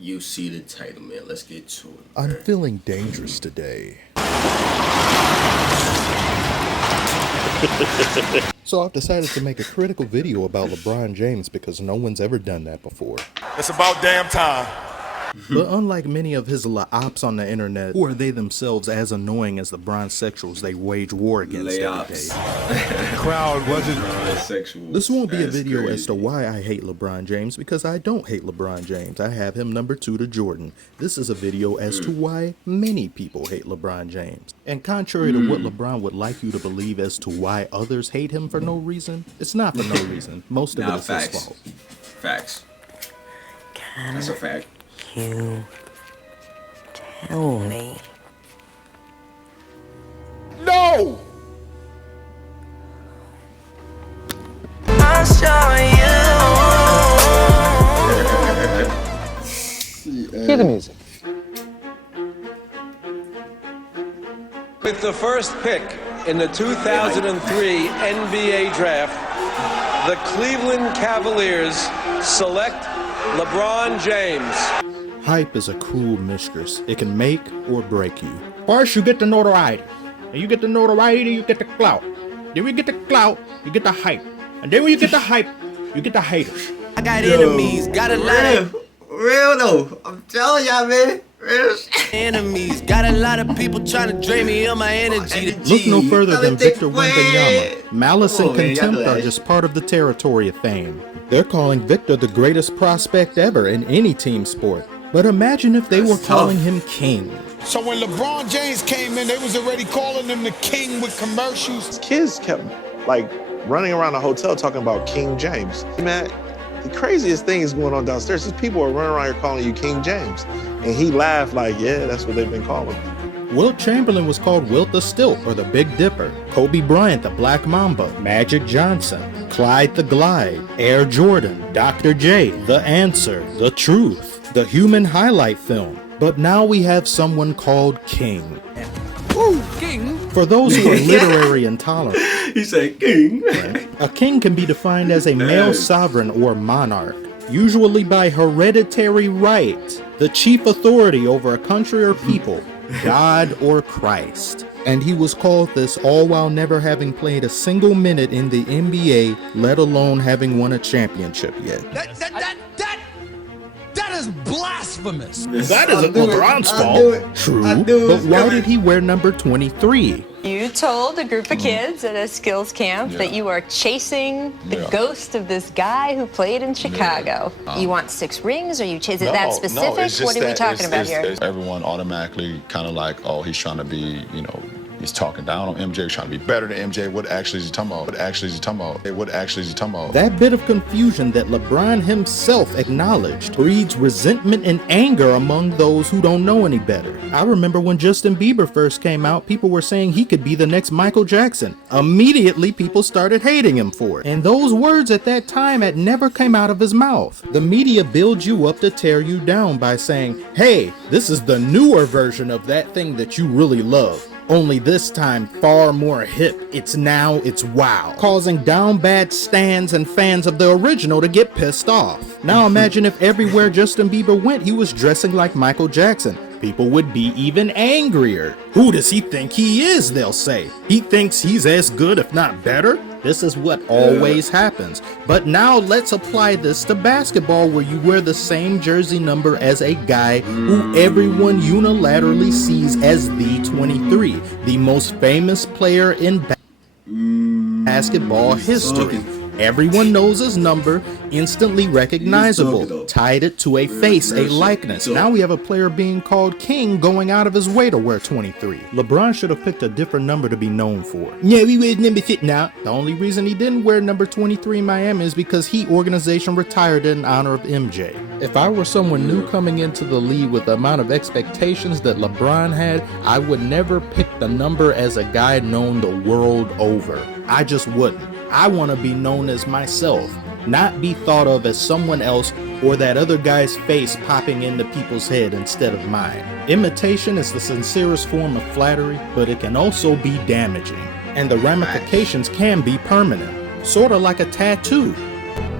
You see the title, man. Let's get to it. I'm feeling dangerous today. So I've decided to make a critical video about LeBron James because no one's ever done that before. It's about damn time. But unlike many of his ops on the internet, who are they themselves as annoying as the bronzesexuals they wage war against every day. The crowd wasn't This won't be a video as to why I hate LeBron James, because I don't hate LeBron James. I have him number 2 to Jordan. This is a video as to why many people hate LeBron James. And contrary to what LeBron would like you to believe as to why others hate him for no reason, it's not for no reason. Most of it is his fault. Facts. That's a fact. You tell me. no. I'll show you. Hear the music. With the first pick in the 2003 NBA Draft, the Cleveland Cavaliers select LeBron James. Hype is a cruel mistress. It can make or break you. First, you get the notoriety. And you get the notoriety, you get the clout. Then when you get the clout, you get the hype. And then when you get the hype, you get the haters. I got enemies, got a lot of Real though. I'm telling y'all, man. Real shit. enemies, got a lot of people trying to drain me of my energy. Look no further than Victor Wembanyama. Malice and Come on, man, contempt y'all do are that. just part of the territory of fame. They're calling Victor the greatest prospect ever in any team sport. But imagine if they were That's calling tough. him king. So when LeBron James came in, they was already calling him the king with commercials. Kids kept like running around the hotel talking about King James. Man, the craziest thing is going on downstairs. These people are running around here calling you King James. And he laughed like, yeah, that's what they've been calling me. Wilt Chamberlain was called Wilt the Stilt or the Big Dipper. Kobe Bryant the Black Mamba. Magic Johnson. Clyde the Glide. Air Jordan. Dr. J. The Answer. The Truth. The Human Highlight Film. But now we have someone called King. Ooh, king. For those who are literary intolerant, He said king. a king can be defined as a male sovereign or monarch, usually by hereditary right, the chief authority over a country or people, God or Christ. And he was called this all while never having played a single minute in the NBA, let alone having won a championship yet. That is blasphemous. That isn't LeBron's I'll do it. fault. True, I knew it but was why coming. did he wear number 23? You told a group of kids at a skills camp that you are chasing the ghost of this guy who played in Chicago. You want 6 rings? Or you chase it that specific? What are we talking about here? Everyone automatically kind of like, oh, he's trying to be, you know, he's talking down on MJ, trying to be better than MJ. What actually is he talking about? What actually is he talking about? What actually is he talking about? That bit of confusion that LeBron himself acknowledged breeds resentment and anger among those who don't know any better. I remember when Justin Bieber first came out, people were saying he could be the next Michael Jackson. Immediately, people started hating him for it. And those words at that time had never come out of his mouth. The media builds you up to tear you down by saying, hey, this is the newer version of that thing that you really love. Only this time far more hip. It's wow. Causing down bad stans and fans of the original to get pissed off. Now imagine if everywhere Justin Bieber went, he was dressing like Michael Jackson. People would be even angrier. Who does he think he is, they'll say. He thinks he's as good, if not better? This is what always happens. But now let's apply this to basketball, where you wear the same jersey number as a guy who everyone unilaterally sees as the 23, the most famous player in basketball history. Everyone knows his number, instantly recognizable, tied it to a face, a likeness. Now we have a player being called king going out of his way to wear 23. LeBron should have picked a different number to be known for. Yeah, we wear number 6 now. The only reason he didn't wear number 23 in Miami is because Heat organization retired it in honor of MJ. If I were someone new coming into the league with the amount of expectations that LeBron had, I would never pick the number as a guy known the world over. I just wouldn't. I want to be known as myself, not be thought of as someone else or that other guy's face popping into people's head instead of mine. Imitation is the sincerest form of flattery, but it can also be damaging, and the ramifications can be permanent, sort of like a tattoo.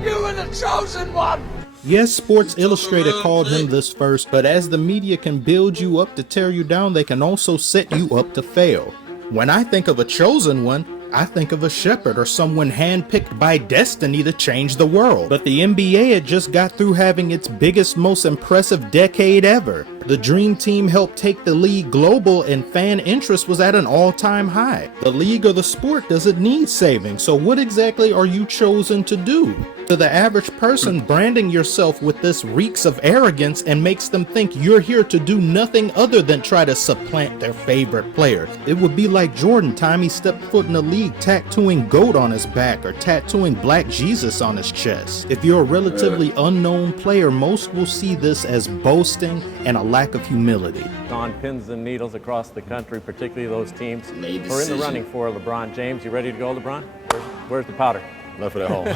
You are the chosen one. Yes, Sports Illustrated called him this first, but as the media can build you up to tear you down, they can also set you up to fail. When I think of a chosen one, I think of a shepherd or someone handpicked by destiny to change the world. But the NBA had just got through having its biggest, most impressive decade ever. The Dream Team helped take the league global and fan interest was at an all-time high. The league or the sport doesn't need saving, so what exactly are you chosen to do? To the average person, branding yourself with this reeks of arrogance and makes them think you're here to do nothing other than try to supplant their favorite player. It would be like Jordan time he stepped foot in the league tattooing GOAT on his back or tattooing Black Jesus on his chest. If you're a relatively unknown player, most will see this as boasting and a lack of humility. On pins and needles across the country, particularly those teams who are in the running for LeBron James. You ready to go, LeBron? Where's the powder? Left it at home.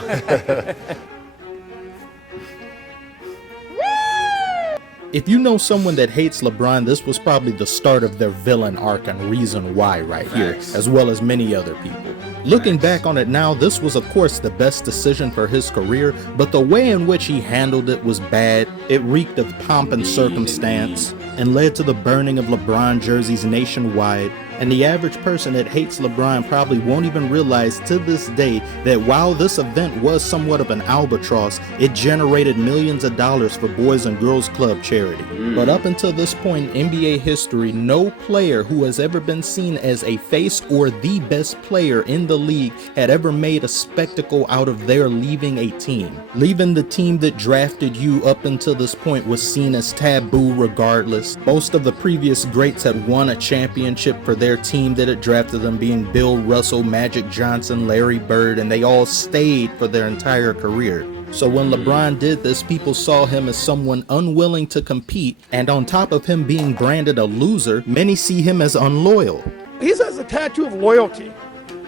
If you know someone that hates LeBron, this was probably the start of their villain arc and reason why right here, as well as many other people. Looking back on it now, this was of course the best decision for his career, but the way in which he handled it was bad. It reeked of pomp and circumstance and led to the burning of LeBron jerseys nationwide. And the average person that hates LeBron probably won't even realize to this day that while this event was somewhat of an albatross, it generated millions of dollars for Boys and Girls Club charity. But up until this point in NBA history, no player who has ever been seen as a face or the best player in the league had ever made a spectacle out of their leaving a team. Leaving the team that drafted you up until this point was seen as taboo regardless. Most of the previous greats had won a championship for their team that had drafted them, being Bill Russell, Magic Johnson, Larry Bird, and they all stayed for their entire career. So when LeBron did this, people saw him as someone unwilling to compete, and on top of him being branded a loser, many see him as unloyal. He has a tattoo of loyalty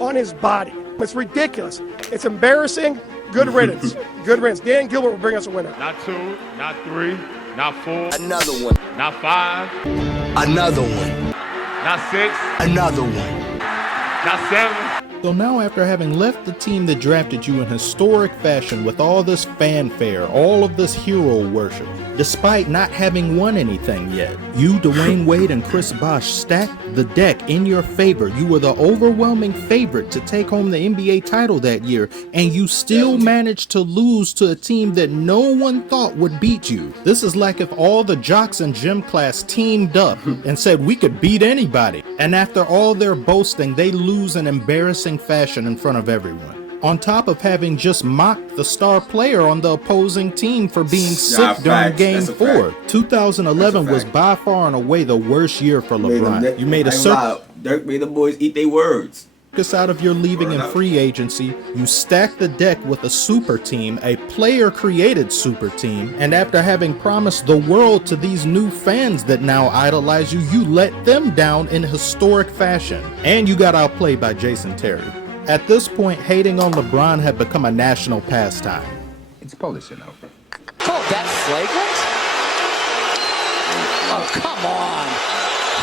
on his body. It's ridiculous. It's embarrassing. Good riddance. Good riddance. Dan Gilbert will bring us a winner. Not 2, not 3, not 4. Another one. Not 5. Another one. Not 6. Another one. Not 7. So now after having left the team that drafted you in historic fashion with all this fanfare, all of this hero worship, despite not having won anything yet, you, Dwayne Wade, and Chris Bosh stacked the deck in your favor. You were the overwhelming favorite to take home the NBA title that year, and you still managed to lose to a team that no one thought would beat you. This is like if all the jocks in gym class teamed up and said we could beat anybody, and after all their boasting, they lose in embarrassing fashion in front of everyone. On top of having just mocked the star player on the opposing team for being sick during Game 4. 2011 was by far and away the worst year for LeBron. You made a circus. Dirk made the boys eat their words. Out of your leaving in free agency, you stacked the deck with a super team, a player-created super team, and after having promised the world to these new fans that now idolize you, you let them down in historic fashion. And you got outplayed by Jason Terry. At this point, hating on LeBron had become a national pastime. It's Polish, you know. Oh, that's flagrant? Oh, come on.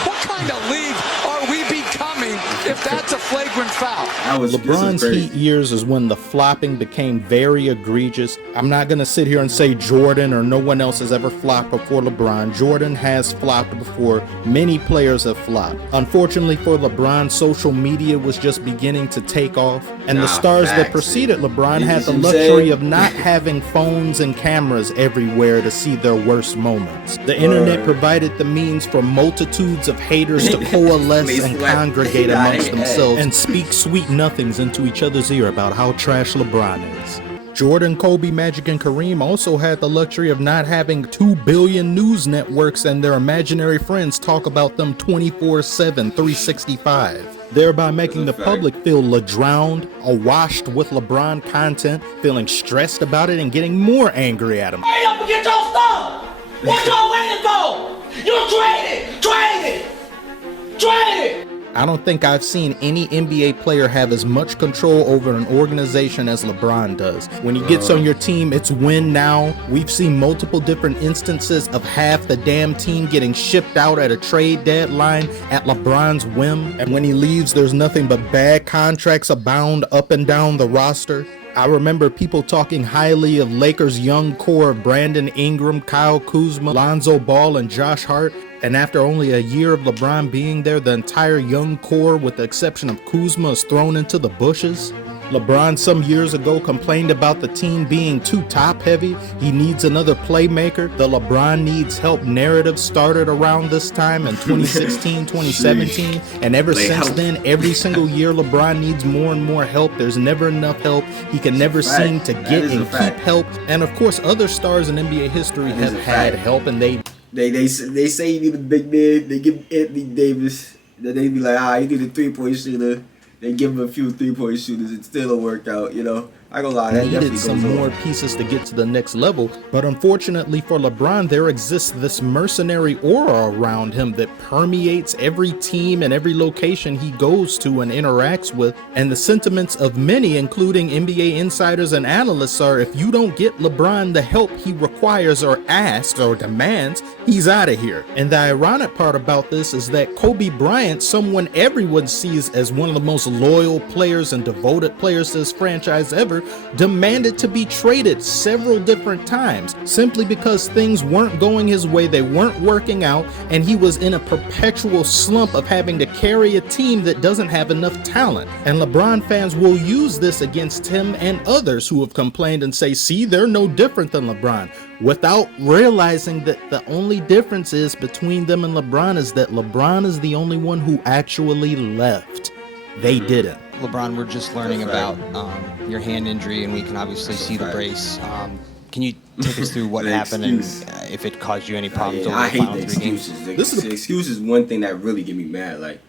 What kind of league are we becoming if that's a flagrant foul? LeBron's Heat years is when the flopping became very egregious. I'm not going to sit here and say Jordan or no one else has ever flopped before LeBron. Jordan has flopped before. Many players have flopped. Unfortunately for LeBron, social media was just beginning to take off, and the stars that preceded LeBron had the luxury of not having phones and cameras everywhere to see their worst moments. The internet provided the means for multitudes of haters to coalesce and congregate amongst themselves and speak sweet nothings into each other's ear about how trash LeBron is. Jordan, Kobe, Magic, and Kareem also had the luxury of not having 2 billion news networks and their imaginary friends talk about them 24/7, 365, thereby making the public feel drowned, awashed with LeBron content, feeling stressed about it, and getting more angry at him. Hurry up and get your stuff! What y'all waiting for? You trade it! Trade it! Trade it! I don't think I've seen any NBA player have as much control over an organization as LeBron does. When he gets on your team, it's win now. We've seen multiple different instances of half the damn team getting shipped out at a trade deadline at LeBron's whim. And when he leaves, there's nothing but bad contracts abound up and down the roster. I remember people talking highly of Lakers' young core of Brandon Ingram, Kyle Kuzma, Lonzo Ball, and Josh Hart. And after only a year of LeBron being there, the entire young core, with the exception of Kuzma, is thrown into the bushes. LeBron some years ago complained about the team being too top-heavy. He needs another playmaker. The LeBron needs help narrative started around this time in 2016, 2017. And ever since then, every single year, LeBron needs more and more help. There's never enough help. He can never seem to get and keep help. And of course, other stars in NBA history have had help, and they say you need a big man. They give Anthony Davis. Then they be like, you need a 3-point shooter. They give him a few 3-point shooters. It still don't work out, you know. I ain't gonna lie, that needed some more pieces to get to the next level. But unfortunately for LeBron, there exists this mercenary aura around him that permeates every team and every location he goes to and interacts with. And the sentiments of many, including NBA insiders and analysts, are if you don't get LeBron the help he requires or asks or demands, he's out of here. And the ironic part about this is that Kobe Bryant, someone everyone sees as one of the most loyal players and devoted players to this franchise ever, demanded to be traded several different times simply because things weren't going his way, they weren't working out, and he was in a perpetual slump of having to carry a team that doesn't have enough talent. And LeBron fans will use this against him and others who have complained and say, see, they're no different than LeBron, without realizing that the only difference is between them and LeBron is that LeBron is the only one who actually left. They didn't. LeBron, we're just learning about your hand injury, and we can obviously see the brace. Can you take us through what happened and if it caused you any problems over the final 3 games? The excuse is one thing that really get me mad. Like,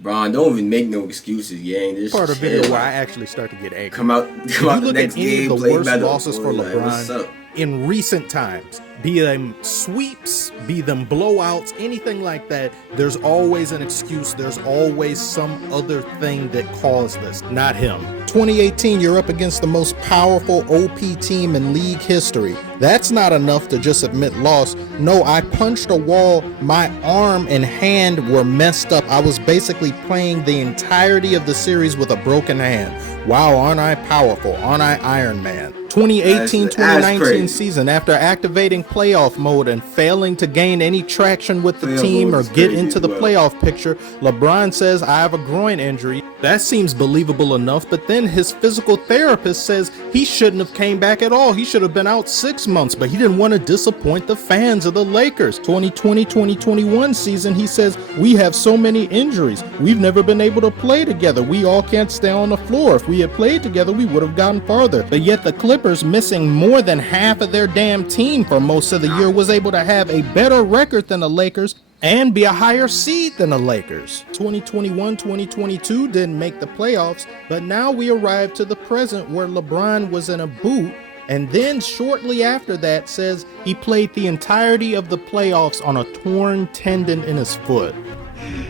Bron, don't even make no excuses, gang. This part of video where I actually start to get angry. Come out the next game, the play worst better. losses for LeBron in recent times, be them sweeps, be them blowouts, anything like that, there's always an excuse. There's always some other thing that caused this, not him. 2018, you're up against the most powerful OP team in league history. That's not enough to just admit loss. No, I punched a wall. My arm and hand were messed up. I was basically playing the entirety of the series with a broken hand. Wow, aren't I powerful? Aren't I Iron Man? 2018-2019 season, after activating playoff mode and failing to gain any traction with the team or get into the playoff picture, LeBron says, I have a groin injury. That seems believable enough, but then his physical therapist says he shouldn't have came back at all. He should have been out 6 months, but he didn't want to disappoint the fans of the Lakers. 2020-2021 season, he says, we have so many injuries. We've never been able to play together. We all can't stay on the floor. If we had played together, we would have gotten farther. But yet the Clippers, missing more than half of their damn team for most of the year, was able to have a better record than the Lakers and be a higher seed than the Lakers. 2021-2022 didn't make the playoffs, but now we arrive to the present where LeBron was in a boot, and then shortly after that says he played the entirety of the playoffs on a torn tendon in his foot.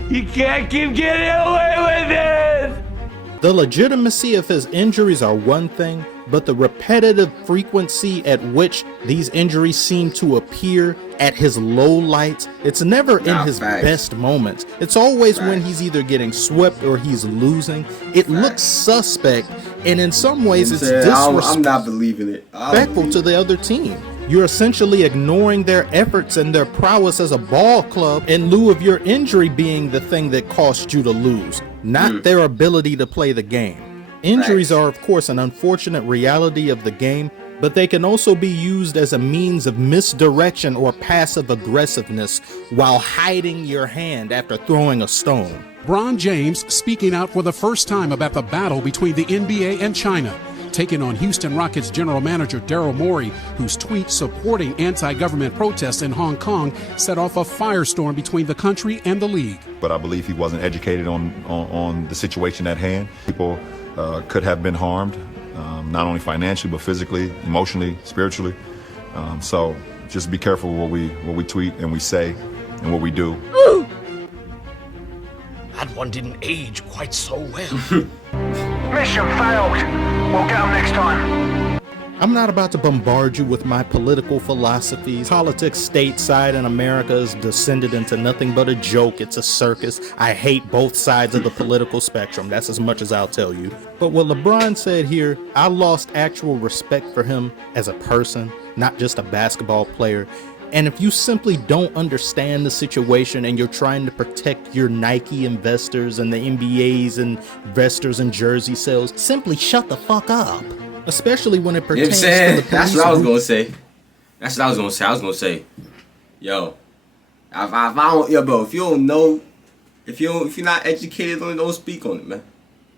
You can't keep getting away with it! The legitimacy of his injuries are one thing, but the repetitive frequency at which these injuries seem to appear at his low lights, it's never in his best moments. It's always when he's either getting swept or he's losing. It looks suspect, and in some ways it's disrespectful. I'm not believing it. To the other team. You're essentially ignoring their efforts and their prowess as a ball club in lieu of your injury being the thing that cost you to lose, not their ability to play the game. Injuries are, of course, an unfortunate reality of the game, but they can also be used as a means of misdirection or passive aggressiveness while hiding your hand after throwing a stone. LeBron James speaking out for the first time about the battle between the NBA and China, taking on Houston Rockets general manager Daryl Morey, whose tweet supporting anti-government protests in Hong Kong set off a firestorm between the country and the league. But I believe he wasn't educated on the situation at hand. People could have been harmed, not only financially, but physically, emotionally, spiritually. So just be careful what we tweet and we say and what we do. That one didn't age quite so well. Mission failed. We'll get them next time. I'm not about to bombard you with my political philosophies. Politics stateside in America has descended into nothing but a joke. It's a circus. I hate both sides of the political spectrum. That's as much as I'll tell you. But what LeBron said here, I lost actual respect for him as a person, not just a basketball player. And if you simply don't understand the situation and you're trying to protect your Nike investors and the NBA's investors and jersey sales, simply shut the fuck up. Especially when it pertains to the police. That's what I was gonna say. I was gonna say, yo, bro, if you don't know, if you're not educated on it, don't speak on it, man.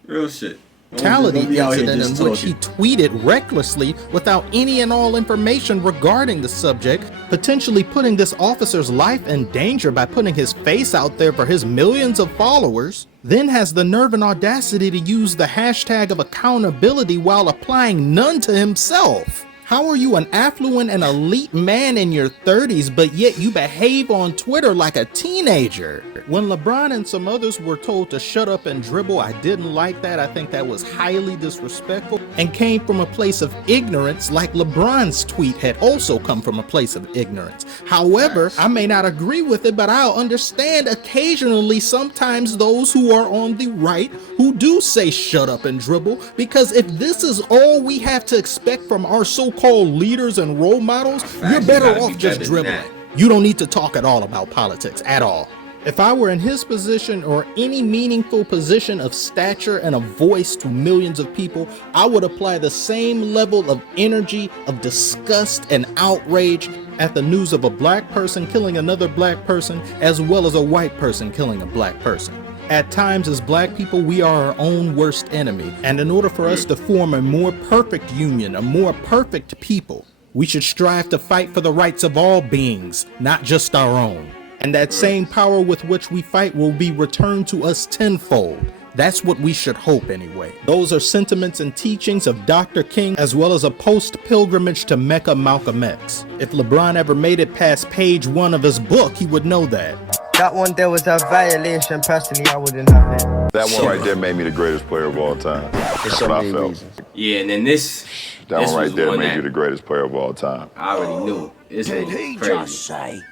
Real shit. Brutality incident in which he tweeted recklessly without any and all information regarding the subject, potentially putting this officer's life in danger by putting his face out there for his millions of followers, then has the nerve and audacity to use the hashtag of accountability while applying none to himself. How are you an affluent and elite man in your 30s, but yet you behave on Twitter like a teenager? When LeBron and some others were told to shut up and dribble, I didn't like that. I think that was highly disrespectful and came from a place of ignorance, like LeBron's tweet had also come from a place of ignorance. However, I may not agree with it, but I'll understand occasionally sometimes those who are on the right who do say shut up and dribble, because if this is all we have to expect from our so-called leaders and role models, you're better off just dribbling. You don't need to talk at all about politics at all. If I were in his position or any meaningful position of stature and a voice to millions of people, I would apply the same level of energy, of disgust and outrage at the news of a black person killing another black person, as well as a white person killing a black person. At times, as black people, we are our own worst enemy. And in order for us to form a more perfect union, a more perfect people, we should strive to fight for the rights of all beings, not just our own. And that same power with which we fight will be returned to us tenfold. That's what we should hope anyway. Those are sentiments and teachings of Dr. King, as well as a post-pilgrimage to Mecca Malcolm X. If LeBron ever made it past page 1 of his book, he would know that. That one there was a violation. Personally, I wouldn't have it. That one right there made me the greatest player of all time. That's what I felt. Yeah, and then this one right there made you the greatest player of all time. I already knew. Did he just say,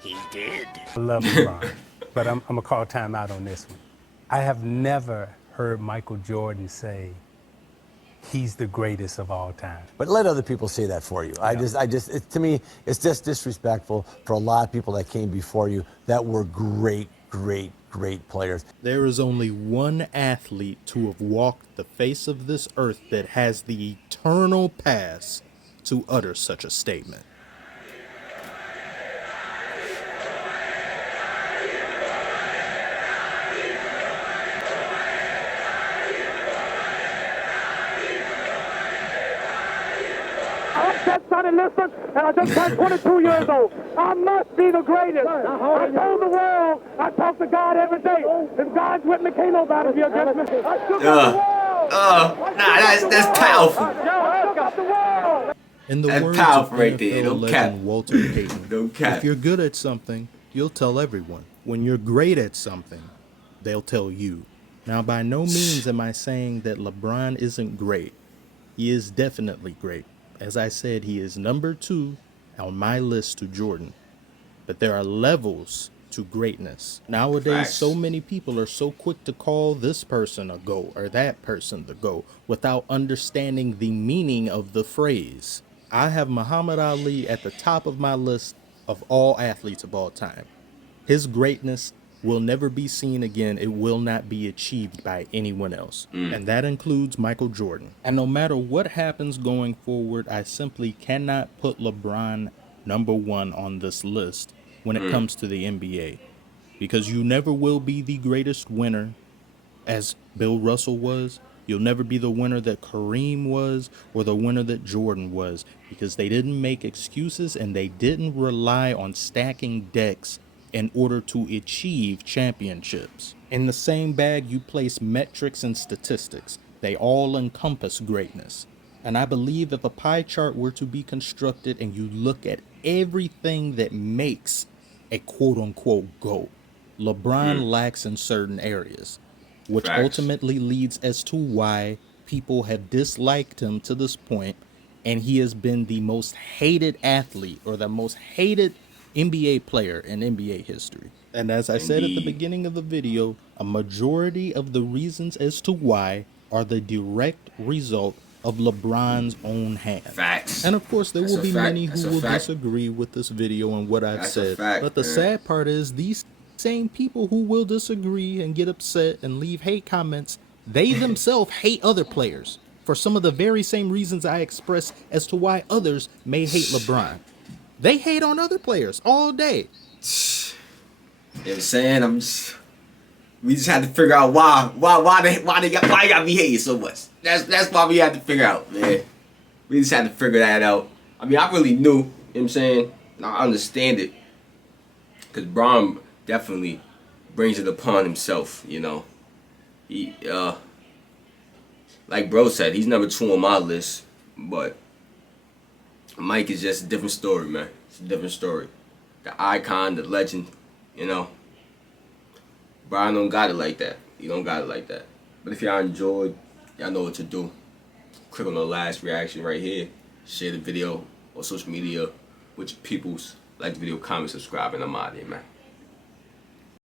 he did? I love LeBron, but I'm going to call time out on this one. I have never heard Michael Jordan say he's the greatest of all time. But let other people say that for you. Yeah. To me, it's just disrespectful for a lot of people that came before you that were great players. There is only one athlete to have walked the face of this earth that has the eternal pass to utter such a statement. And listen, and I just turned 22 years old. I must be the greatest. I told the world, I talk to God every day. If God's with me, can't nobody be against me. I shook up the world. That's powerful. I shook up the world. In the that's words powerful of right there. NFL legend Walter Payton, if you're good at something, you'll tell everyone. When you're great at something, they'll tell you. Now, by no means am I saying that LeBron isn't great. He is definitely great. As I said, he is number 2 on my list to Jordan. But there are levels to greatness. Nowadays, so many people are so quick to call this person a GOAT or that person the GOAT without understanding the meaning of the phrase. I have Muhammad Ali at the top of my list of all athletes of all time. His greatness will never be seen again. It will not be achieved by anyone else. And that includes Michael Jordan. And no matter what happens going forward, I simply cannot put LeBron number 1 on this list when it comes to the NBA. Because you never will be the greatest winner as Bill Russell was. You'll never be the winner that Kareem was or the winner that Jordan was, because they didn't make excuses and they didn't rely on stacking decks in order to achieve championships. In the same bag, you place metrics and statistics. They all encompass greatness. And I believe if a pie chart were to be constructed and you look at everything that makes a quote-unquote GOAT, LeBron lacks in certain areas, which ultimately leads as to why people have disliked him to this point, and he has been the most hated athlete or the most hated NBA player in NBA history. And as I said at the beginning of the video, a majority of the reasons as to why are the direct result of LeBron's own hand. Facts. And of course, there That's will be a fact. many That's who a will fact. disagree with this video and what I've That's a said. fact, But the man. sad part is these same people who will disagree and get upset and leave hate comments, they themselves hate other players for some of the very same reasons I expressed as to why others may hate LeBron. They hate on other players all day. You know what I'm saying? We just had to figure out why they got me hating so much. That's why we had to figure out, man. We just had to figure that out. I mean, I really knew, you know what I'm saying? I understand it. Because Bron definitely brings it upon himself, you know. He, like bro said, he's number 2 on my list. But Mike is just a different story, man. It's a different story. The icon, the legend, you know. Brian don't got it like that. He don't got it like that. But if y'all enjoyed, y'all know what to do. Click on the last reaction right here. Share the video on social media with your peoples. Like the video, comment, subscribe, and I'm out of here, man.